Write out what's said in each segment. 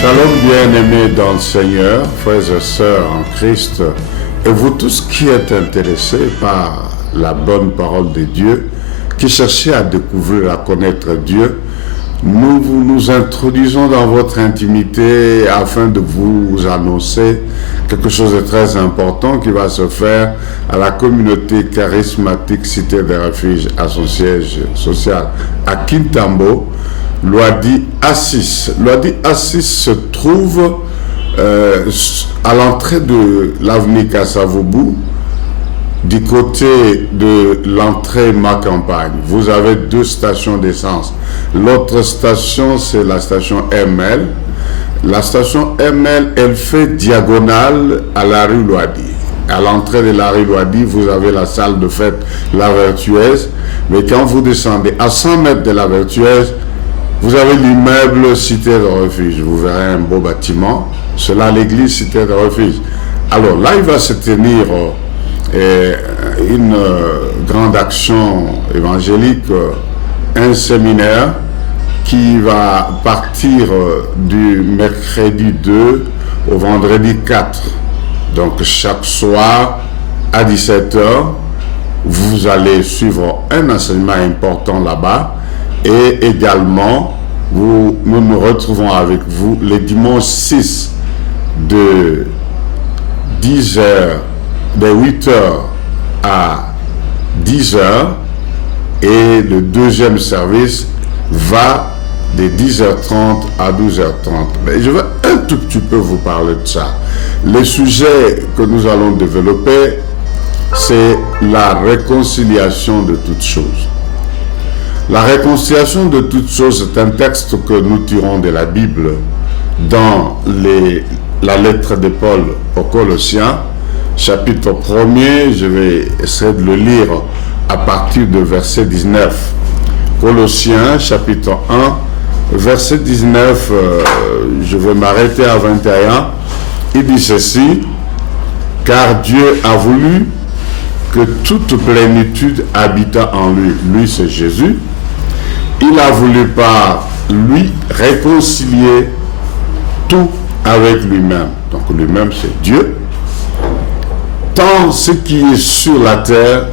Shalom bien-aimés dans le Seigneur, frères et sœurs en Christ, et vous tous qui êtes intéressés par la bonne parole de Dieu, qui cherchez à découvrir, à connaître Dieu, nous nous introduisons dans votre intimité afin de vous annoncer quelque chose de très important qui va se faire à la communauté charismatique Cité des Refuges à son siège social à Kintambo. Loadi Assis. Loadi Assis se trouve à l'entrée de l'avenue Kassavoubou, du côté de l'entrée Ma Campagne. Vous avez deux stations d'essence. L'autre station, c'est la station ML. La station ML, elle fait diagonale à la rue Loadi. À l'entrée de la rue Loadi, vous avez la salle de fête La Vertueuse. Mais quand vous descendez à 100 mètres de La Vertueuse, vous avez l'immeuble Cité de Refuge. Vous verrez un beau bâtiment. C'est là l'église Cité de Refuge. Alors là, il va se tenir une grande action évangélique, un séminaire qui va partir du mercredi 2 au vendredi 4. Donc chaque soir à 17h, vous allez suivre un enseignement important là-bas. Et également, nous nous retrouvons avec vous le dimanche 6 de 10h, de 8h à 10h, et le deuxième service va de 10h30 à 12h30. Mais je vais un tout petit peu vous parler de ça. Le sujet que nous allons développer, c'est la réconciliation de toutes choses. La réconciliation de toutes choses est un texte que nous tirons de la Bible dans la lettre de Paul aux Colossiens, chapitre 1er. Je vais essayer de le lire à partir de verset 19. Colossiens, chapitre 1, verset 19, je vais m'arrêter à 21. Il dit ceci: « Car Dieu a voulu que toute plénitude habita en lui. » Lui, c'est Jésus. Il a voulu par lui réconcilier tout avec lui-même. Donc lui-même, c'est Dieu. Tant ce qui est sur la terre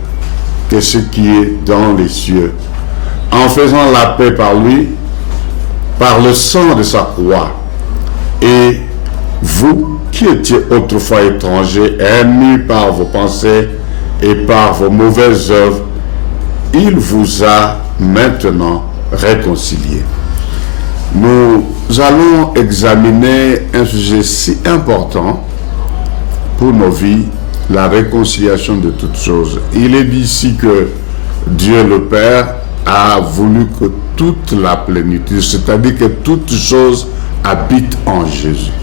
que ce qui est dans les cieux. En faisant la paix par lui, par le sang de sa croix. Et vous qui étiez autrefois étrangers, ennemis par vos pensées et par vos mauvaises œuvres, il vous a maintenant réconciliés. Nous allons examiner un sujet si important pour nos vies, la réconciliation de toutes choses. Il est dit ici que Dieu le Père a voulu que toute la plénitude, c'est-à-dire que toutes choses habitent en Jésus.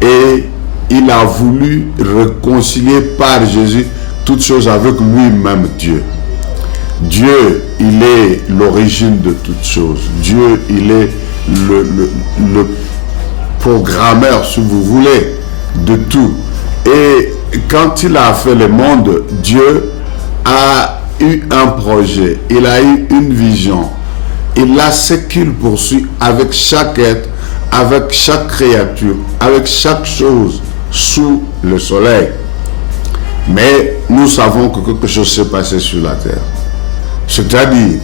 Et il a voulu réconcilier par Jésus toutes choses avec lui-même, Dieu. Dieu, il est l'origine de toutes choses. Dieu, il est le programmeur, si vous voulez, de tout. Et quand il a fait le monde, Dieu a eu un projet, il a eu une vision. Il a ce qu'il poursuit avec chaque être, avec chaque créature, avec chaque chose sous le soleil. Mais nous savons que quelque chose s'est passé sur la terre. C'est-à-dire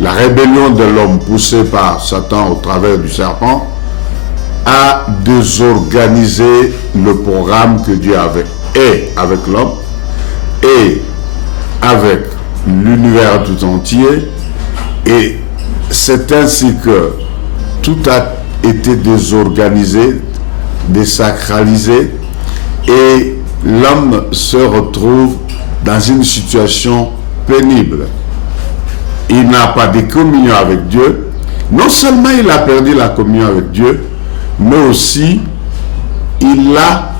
la rébellion de l'homme poussée par Satan au travers du serpent a désorganisé le programme que Dieu avait et avec l'homme et avec l'univers tout entier. Et c'est ainsi que tout a été désorganisé, désacralisé, et l'homme se retrouve dans une situation pénible. Il n'a pas de communion avec Dieu. Non seulement il a perdu la communion avec Dieu, mais aussi il a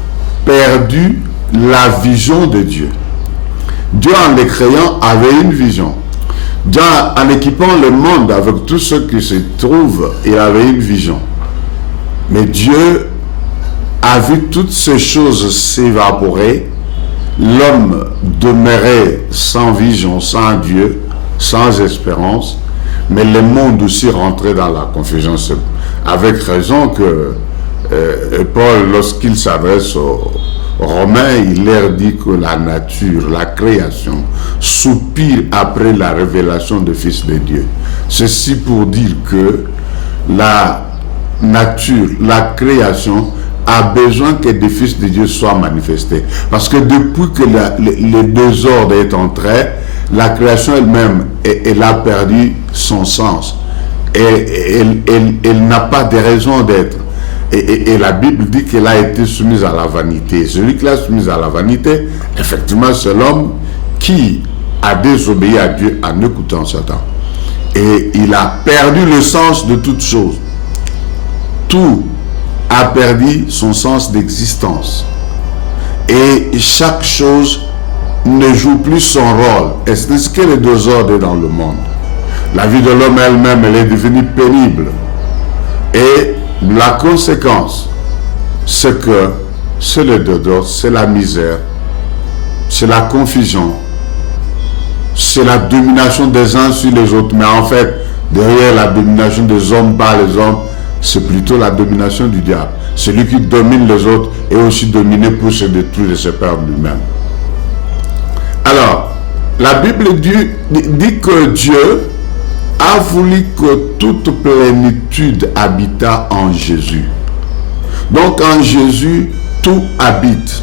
perdu la vision de Dieu. Dieu, en le créant, avait une vision. Dieu, en équipant le monde avec tout ce qui se trouve, il avait une vision. Mais Dieu a vu toutes ces choses s'évaporer. L'homme demeurait sans vision, sans Dieu, sans espérance, mais le monde aussi rentrait dans la confusion. Avec raison que Paul, lorsqu'il s'adresse aux Romains, il leur dit que la nature, la création, soupire après la révélation du Fils de Dieu. Ceci pour dire que la nature, la création, a besoin que des fils de Dieu soient manifestés. Parce que depuis que le désordre est entré, la création elle-même, elle a perdu son sens. Et elle n'a pas de raison d'être. Et la Bible dit qu'elle a été soumise à la vanité. Celui qui l'a soumise à la vanité, effectivement, c'est l'homme qui a désobéi à Dieu en écoutant Satan. Et il a perdu le sens de toute chose. Tout a perdu son sens d'existence. Et chaque chose ne joue plus son rôle. Et c'est ce que le désordre est dans le monde. La vie de l'homme elle-même, elle est devenue pénible. Et la conséquence, c'est que c'est le désordre, c'est la misère, c'est la confusion, c'est la domination des uns sur les autres. Mais en fait, derrière la domination des hommes par les hommes, c'est plutôt la domination du diable. Celui qui domine les autres est aussi dominé pour se détruire et se perdre lui-même. Alors, la Bible dit que Dieu a voulu que toute plénitude habita en Jésus. Donc en Jésus, tout habite.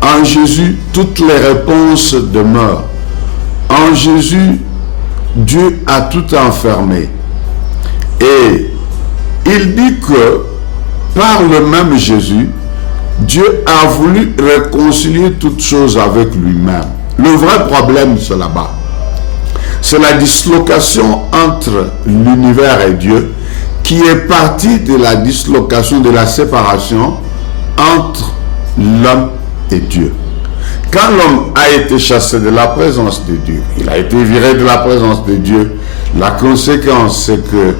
En Jésus, toutes les réponses demeurent. En Jésus, Dieu a tout enfermé. Et il dit que par le même Jésus, Dieu a voulu réconcilier toutes choses avec lui-même. Le vrai problème, c'est là-bas. C'est la dislocation entre l'univers et Dieu qui est partie de la dislocation, de la séparation entre l'homme et Dieu. Quand l'homme a été chassé de la présence de Dieu, il a été viré de la présence de Dieu, la conséquence c'est que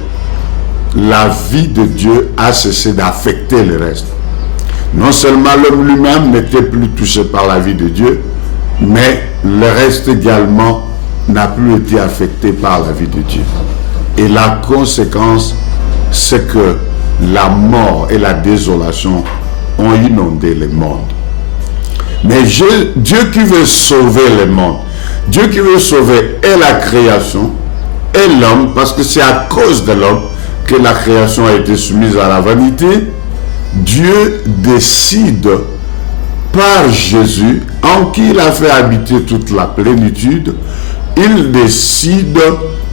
la vie de Dieu a cessé d'affecter le reste. Non seulement l'homme lui-même n'était plus touché par la vie de Dieu, mais le reste également n'a plus été affecté par la vie de Dieu. Et la conséquence, c'est que la mort et la désolation ont inondé le monde. Mais Dieu qui veut sauver le monde, Dieu qui veut sauver et la création et l'homme, parce que c'est à cause de l'homme que la création a été soumise à la vanité, Dieu décide par Jésus, en qui il a fait habiter toute la plénitude, il décide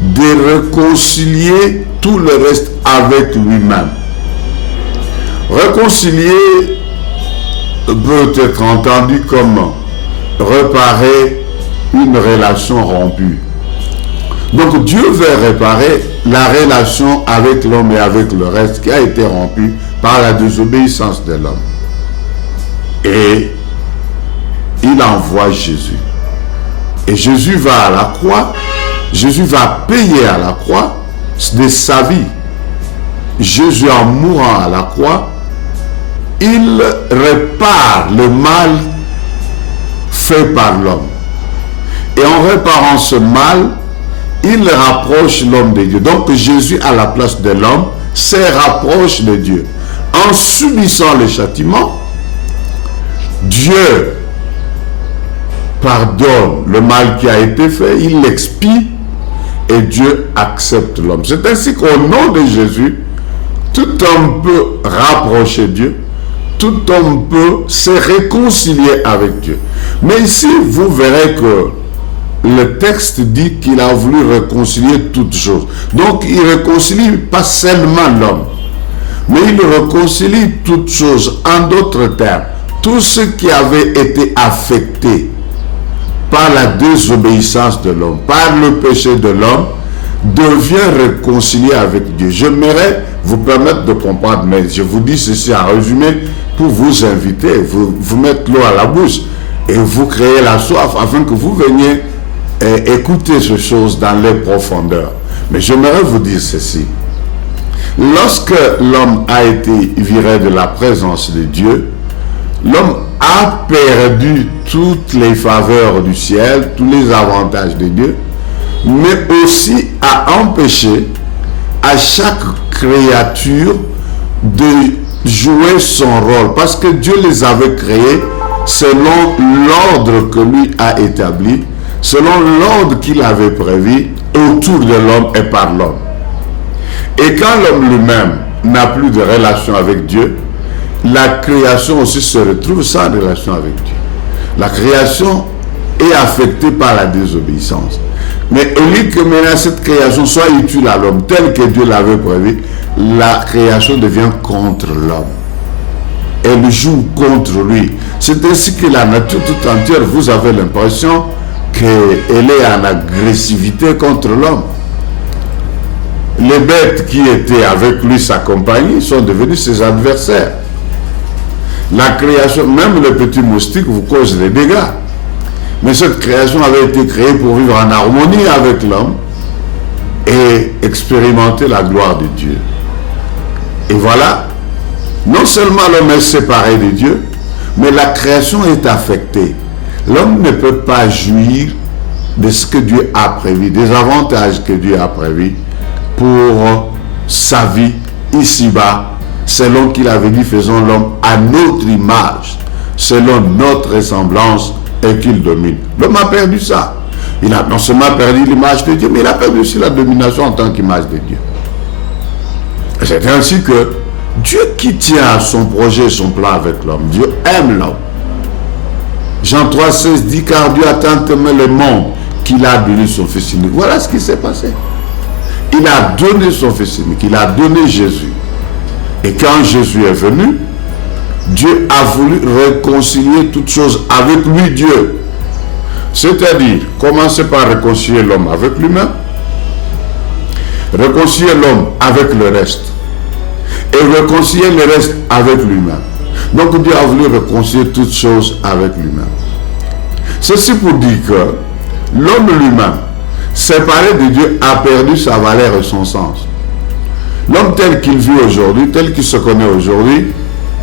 de réconcilier tout le reste avec lui-même. Réconcilier peut être entendu comme réparer une relation rompue. Donc Dieu veut réparer la relation avec l'homme et avec le reste qui a été rompue par la désobéissance de l'homme. Et il envoie Jésus. Et Jésus va à la croix. Jésus va payer à la croix de sa vie. Jésus, en mourant à la croix, il répare le mal fait par l'homme. Et en réparant ce mal, il rapproche l'homme de Dieu. Donc Jésus, à la place de l'homme, se rapproche de Dieu. En subissant le châtiment, Dieu pardonne le mal qui a été fait, il l'expie et Dieu accepte l'homme. C'est ainsi qu'au nom de Jésus, tout homme peut rapprocher Dieu, tout homme peut se réconcilier avec Dieu. Mais ici, vous verrez que le texte dit qu'il a voulu réconcilier toutes choses. Donc, il ne réconcilie pas seulement l'homme, mais il réconcilie toutes choses. En d'autres termes, tout ce qui avait été affecté par la désobéissance de l'homme, par le péché de l'homme, devient réconcilié avec Dieu. J'aimerais vous permettre de comprendre, mais je vous dis ceci en résumé pour vous inviter, vous mettre l'eau à la bouche et vous créer la soif afin que vous veniez écouter ces choses dans les profondeurs. Mais j'aimerais vous dire ceci. Lorsque l'homme a été viré de la présence de Dieu, l'homme a perdu toutes les faveurs du ciel, tous les avantages de Dieu, mais aussi a empêché à chaque créature de jouer son rôle, parce que Dieu les avait créés selon l'ordre que lui a établi, selon l'ordre qu'il avait prévu autour de l'homme et par l'homme. Et quand l'homme lui-même n'a plus de relation avec Dieu, la création aussi se retrouve sans relation avec Dieu. La création est affectée par la désobéissance. Mais au lieu que maintenant cette création soit utile à l'homme tel que Dieu l'avait prévu, la création devient contre l'homme. Elle joue contre lui. C'est ainsi que la nature tout entière, vous avez l'impression qu'elle est en agressivité contre l'homme. Les bêtes qui étaient avec lui, sa compagnie, sont devenus ses adversaires. La création, même les petits moustiques vous causent des dégâts. Mais cette création avait été créée pour vivre en harmonie avec l'homme et expérimenter la gloire de Dieu. Et voilà, non seulement l'homme est séparé de Dieu, mais la création est affectée. L'homme ne peut pas jouir de ce que Dieu a prévu, des avantages que Dieu a prévus pour sa vie ici-bas, selon qu'il avait dit, faisons l'homme à notre image, selon notre ressemblance, et qu'il domine. L'homme a perdu ça. Il a non seulement perdu l'image de Dieu, mais il a perdu aussi la domination en tant qu'image de Dieu. Et c'est ainsi que Dieu qui tient à son projet, son plan avec l'homme, Dieu aime l'homme. Jean 3,16 dit, car Dieu a tant aimé le monde qu'il a donné son Fils unique. Voilà ce qui s'est passé. Il a donné son Fils unique, il a donné Jésus. Et quand Jésus est venu, Dieu a voulu réconcilier toutes choses avec lui, Dieu. C'est-à-dire, commencer par réconcilier l'homme avec lui-même, réconcilier l'homme avec le reste, et réconcilier le reste avec lui-même. Donc Dieu a voulu réconcilier toutes choses avec lui-même. Ceci pour dire que l'homme lui-même, séparé de Dieu, a perdu sa valeur et son sens. L'homme tel qu'il vit aujourd'hui, tel qu'il se connaît aujourd'hui,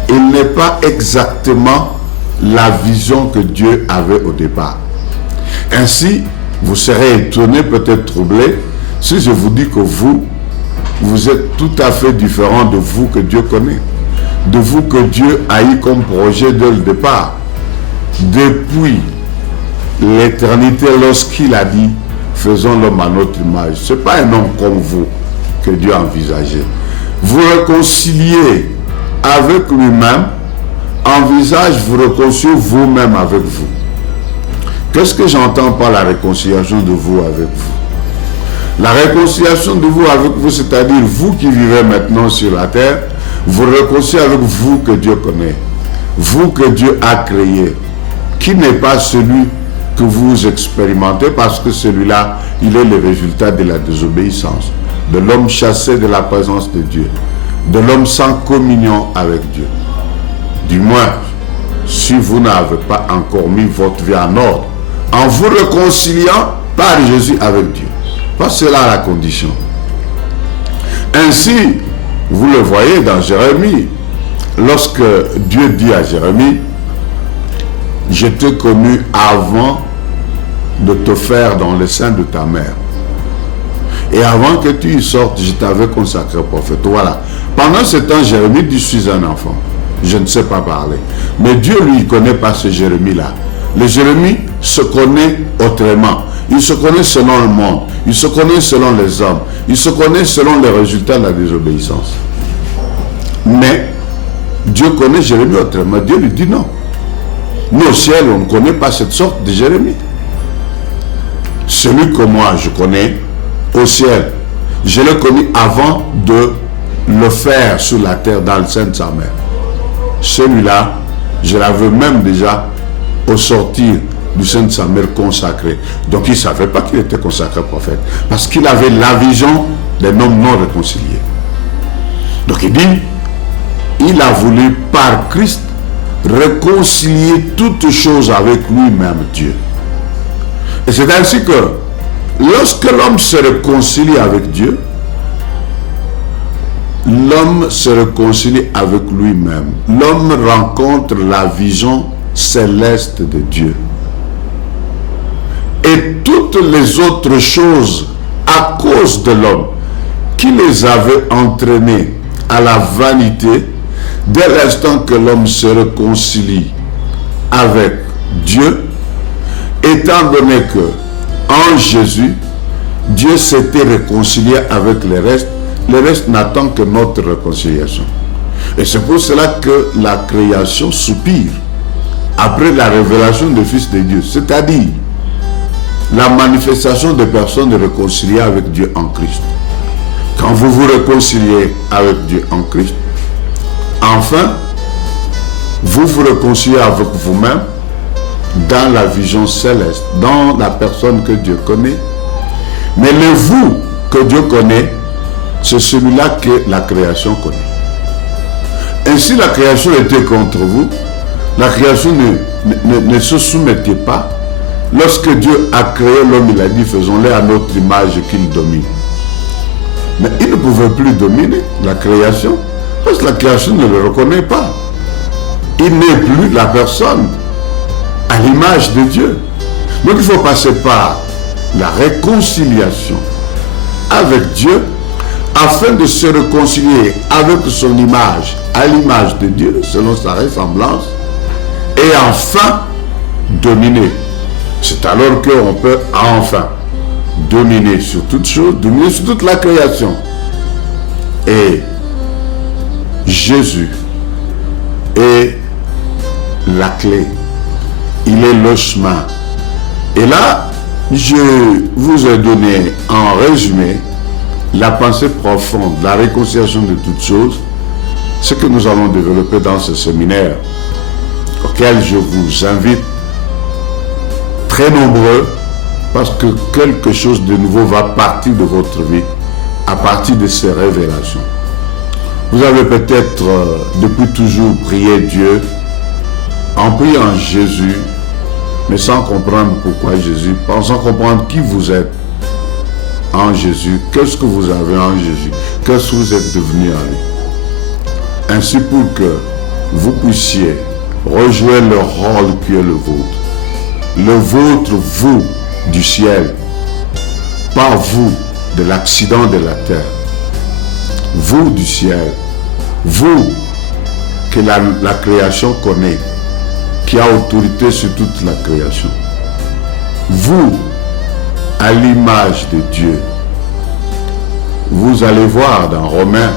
il n'est pas exactement la vision que Dieu avait au départ. Ainsi, vous serez étonné, peut-être troublé, si je vous dis que vous êtes tout à fait différent de vous que Dieu connaît, de vous que Dieu a eu comme projet dès le départ. Depuis l'éternité, lorsqu'il a dit, faisons l'homme à notre image, ce n'est pas un homme comme vous que Dieu a envisagé. Vous réconciliez avec lui-même, envisage, vous réconciliez vous-même avec vous. Qu'est-ce que j'entends par la réconciliation de vous avec vous? La réconciliation de vous avec vous, c'est-à-dire vous qui vivez maintenant sur la terre, vous réconciliez avec vous que Dieu connaît, vous que Dieu a créé, qui n'est pas celui que vous expérimentez, parce que celui-là, il est le résultat de la désobéissance, de l'homme chassé de la présence de Dieu, de l'homme sans communion avec Dieu. Du moins, si vous n'avez pas encore mis votre vie en ordre, en vous réconciliant par Jésus avec Dieu. Parce que c'est là la condition. Ainsi, vous le voyez dans Jérémie, lorsque Dieu dit à Jérémie, je t'ai connu avant de te faire dans le sein de ta mère. Et avant que tu y sortes, je t'avais consacré prophète. Voilà. Pendant ce temps, Jérémie dit, je suis un enfant. Je ne sais pas parler. Mais Dieu, lui, ne connaît pas ce Jérémie-là. Le Jérémie se connaît autrement. Il se connaît selon le monde. Il se connaît selon les hommes. Il se connaît selon les résultats de la désobéissance. Mais Dieu connaît Jérémie autrement. Dieu lui dit non. Nous au ciel, on ne connaît pas cette sorte de Jérémie. Celui que moi je connais au ciel, je l'ai connu avant de le faire sur la terre dans le sein de sa mère. Celui-là, je l'avais même déjà au sortir du sein de sa mère consacré. Donc il ne savait pas qu'il était consacré prophète, parce qu'il avait la vision d'un homme non réconcilié. Donc il dit, il a voulu par Christ réconcilier toutes choses avec lui-même, Dieu. Et c'est ainsi que lorsque l'homme se réconcilie avec Dieu, l'homme se réconcilie avec lui-même. L'homme rencontre la vision céleste de Dieu. Et toutes les autres choses, à cause de l'homme, qui les avait entraînés à la vanité dès l'instant que l'homme se réconcilie avec Dieu, étant donné que en Jésus, Dieu s'était réconcilié avec les restes n'attendent que notre réconciliation. Et c'est pour cela que la création soupire après la révélation du Fils de Dieu, c'est-à-dire la manifestation des personnes réconciliées avec Dieu en Christ. Quand vous vous réconciliez avec Dieu en Christ, enfin, vous vous réconciliez avec vous-même dans la vision céleste, dans la personne que Dieu connaît. Mais le vous que Dieu connaît, c'est celui-là que la création connaît. Ainsi, la création était contre vous. La création ne se soumettait pas. Lorsque Dieu a créé l'homme, il a dit, faisons-le à notre image qu'il domine. Mais il ne pouvait plus dominer la création, parce que la création ne le reconnaît pas. Il n'est plus la personne à l'image de Dieu. Donc il faut passer par la réconciliation avec Dieu, afin de se réconcilier avec son image, à l'image de Dieu, selon sa ressemblance, et enfin dominer. C'est alors qu'on peut enfin dominer sur toute chose, dominer sur toute la création. Et Jésus est la clé. Il est le chemin. Et là, je vous ai donné en résumé la pensée profonde, la réconciliation de toutes choses, ce que nous allons développer dans ce séminaire, auquel je vous invite très nombreux, parce que quelque chose de nouveau va partir de votre vie à partir de ces révélations. Vous avez peut-être depuis toujours prié Dieu, en priant Jésus, mais sans comprendre pourquoi Jésus, sans comprendre qui vous êtes en Jésus, qu'est-ce que vous avez en Jésus, qu'est-ce que vous êtes devenu en lui. Ainsi pour que vous puissiez rejouer le rôle qui est le vôtre. Le vôtre, vous, du ciel, pas vous, de l'accident de la terre. Vous, du ciel, vous, que la création connaît, qui a autorité sur toute la création. Vous, à l'image de Dieu. Vous allez voir dans Romains,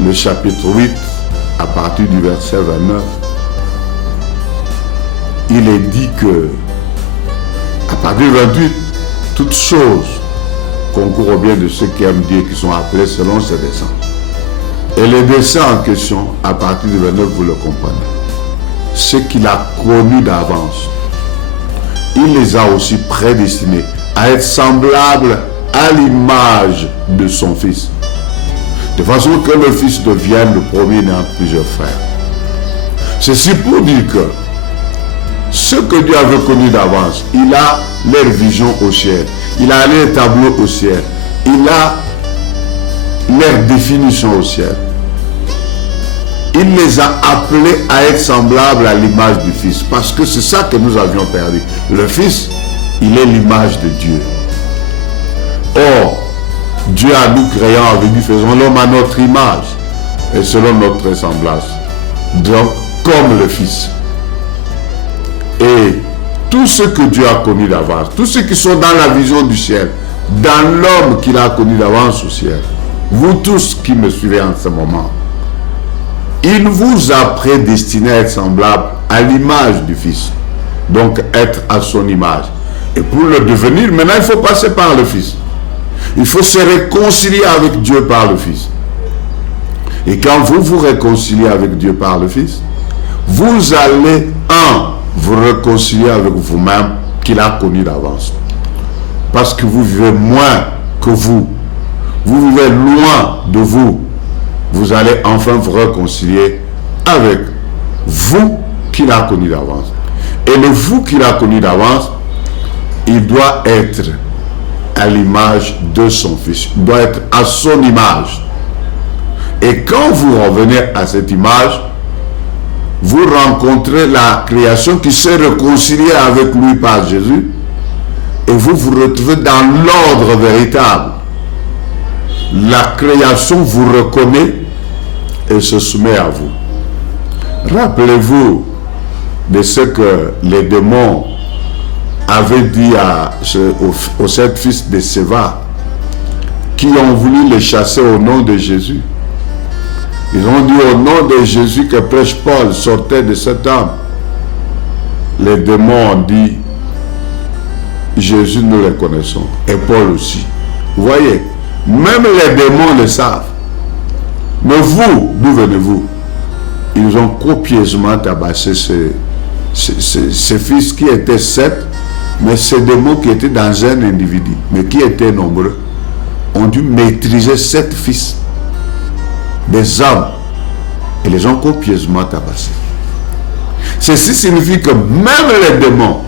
le chapitre 8, à partir du verset 29, il est dit que, à partir du 28, toutes choses concourent au bien de ceux qui aiment Dieu, qui sont appelés selon ses desseins. Et les desseins en question, à partir du 29, vous le comprenez. Ce qu'il a connu d'avance, il les a aussi prédestinés à être semblables à l'image de son Fils, de façon que le Fils devienne le premier-né entre plusieurs frères. Ceci pour dire que ce que Dieu avait connu d'avance, il a leur vision au ciel, il a leur tableau au ciel, il a leur définition au ciel. Il les a appelés à être semblables à l'image du Fils, parce que c'est ça que nous avions perdu. Le Fils, il est l'image de Dieu. Or, Dieu a nous créant avec lui, faisons l'homme à notre image et selon notre ressemblance. Donc, comme le Fils. Et tout ce que Dieu a connu d'avance, tous ceux qui sont dans la vision du ciel, dans l'homme qu'il a connu d'avance au ciel, vous tous qui me suivez en ce moment, il vous a prédestiné à être semblable à l'image du Fils. Donc être à son image. Et pour le devenir, maintenant il faut passer par le Fils. Il faut se réconcilier avec Dieu par le Fils. Et quand vous vous réconciliez avec Dieu par le Fils, vous allez, vous réconcilier avec vous-même qu'il a connu d'avance. Parce que vous vivez moins que vous. Vous vivez loin de vous. Vous allez enfin vous réconcilier avec vous qu'il a connu d'avance. Et le vous qu'il a connu d'avance, il doit être à l'image de son Fils. Il doit être à son image. Et quand vous revenez à cette image, vous rencontrez la création qui s'est réconciliée avec lui par Jésus. Et vous vous retrouvez dans l'ordre véritable. la création vous reconnaît et se soumet à vous. Rappelez-vous de ce que les démons avaient dit aux 7 fils de Séva qui ont voulu les chasser au nom de Jésus. Ils ont dit au nom de Jésus que prêche Paul sortait de cet homme. Les démons ont dit Jésus, nous le connaissons. Et Paul aussi. Vous voyez, même les démons le savent. Mais vous, d'où venez-vous? Ils ont copieusement tabassé ces fils qui étaient 7, mais ces démons qui étaient dans un individu, mais qui étaient nombreux, ont dû maîtriser 7 fils, des hommes, et les ont copieusement tabassés. Ceci signifie que même les démons,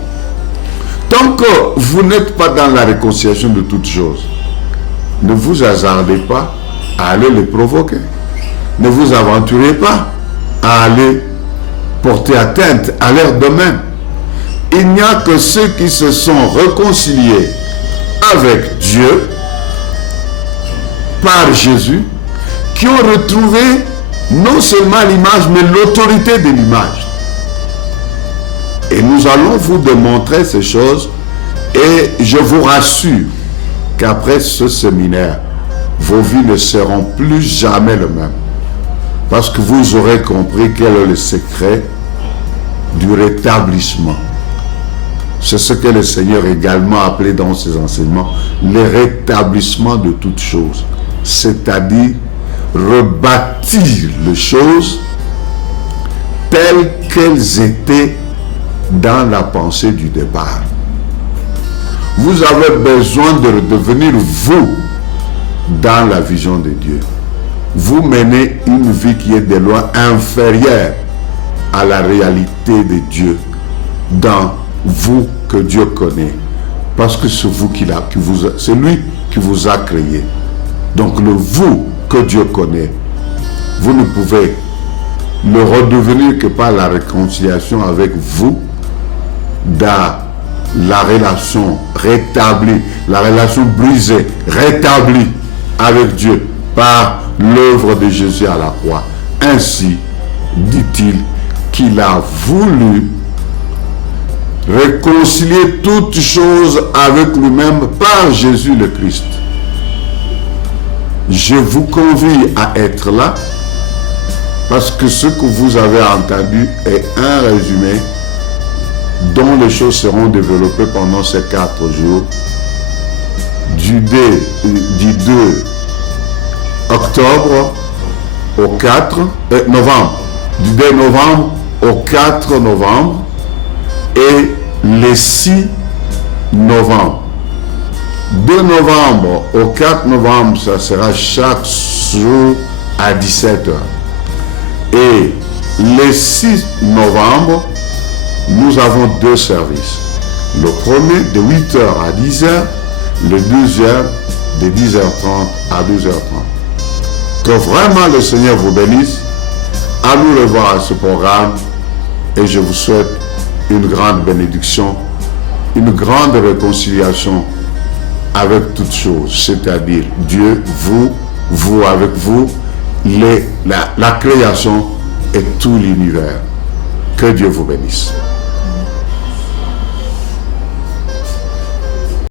tant que vous n'êtes pas dans la réconciliation de toutes choses, ne vous hasardez pas à aller les provoquer. Ne vous aventurez pas à aller porter atteinte à leur domaine. Il n'y a que ceux qui se sont réconciliés avec Dieu par Jésus qui ont retrouvé non seulement l'image mais l'autorité de l'image. Et nous allons vous démontrer ces choses et je vous rassure qu'après ce séminaire, vos vies ne seront plus jamais les mêmes. Parce que vous aurez compris quel est le secret du rétablissement. C'est ce que le Seigneur également a appelé dans ses enseignements le rétablissement de toutes choses. C'est-à-dire rebâtir les choses telles qu'elles étaient dans la pensée du départ. Vous avez besoin de redevenir vous dans la vision de Dieu. Vous menez une vie qui est de loin inférieure à la réalité de Dieu dans vous que Dieu connaît. Parce que c'est vous c'est lui qui vous a créé. Donc le vous que Dieu connaît, vous ne pouvez le redevenir que par la réconciliation avec vous dans la relation rétablie, la relation brisée, rétablie avec Dieu par l'œuvre de Jésus à la croix. Ainsi, dit-il, qu'il a voulu réconcilier toutes choses avec lui-même par Jésus le Christ. Je vous convie à être là parce que ce que vous avez entendu est un résumé dont les choses seront développées pendant ces 4 jours du 2 octobre au 4 novembre, du 2 novembre au 4 novembre et le 6 novembre. 2 novembre au 4 novembre, ça sera chaque jour à 17h. Et le 6 novembre, nous avons 2 services. Le premier de 8h à 10h, le deuxième de 10h30 à 12h30. Que vraiment le Seigneur vous bénisse. À nous revoir à ce programme et je vous souhaite une grande bénédiction, une grande réconciliation avec toutes choses, c'est-à-dire Dieu, vous avec vous, la création et tout l'univers. Que Dieu vous bénisse.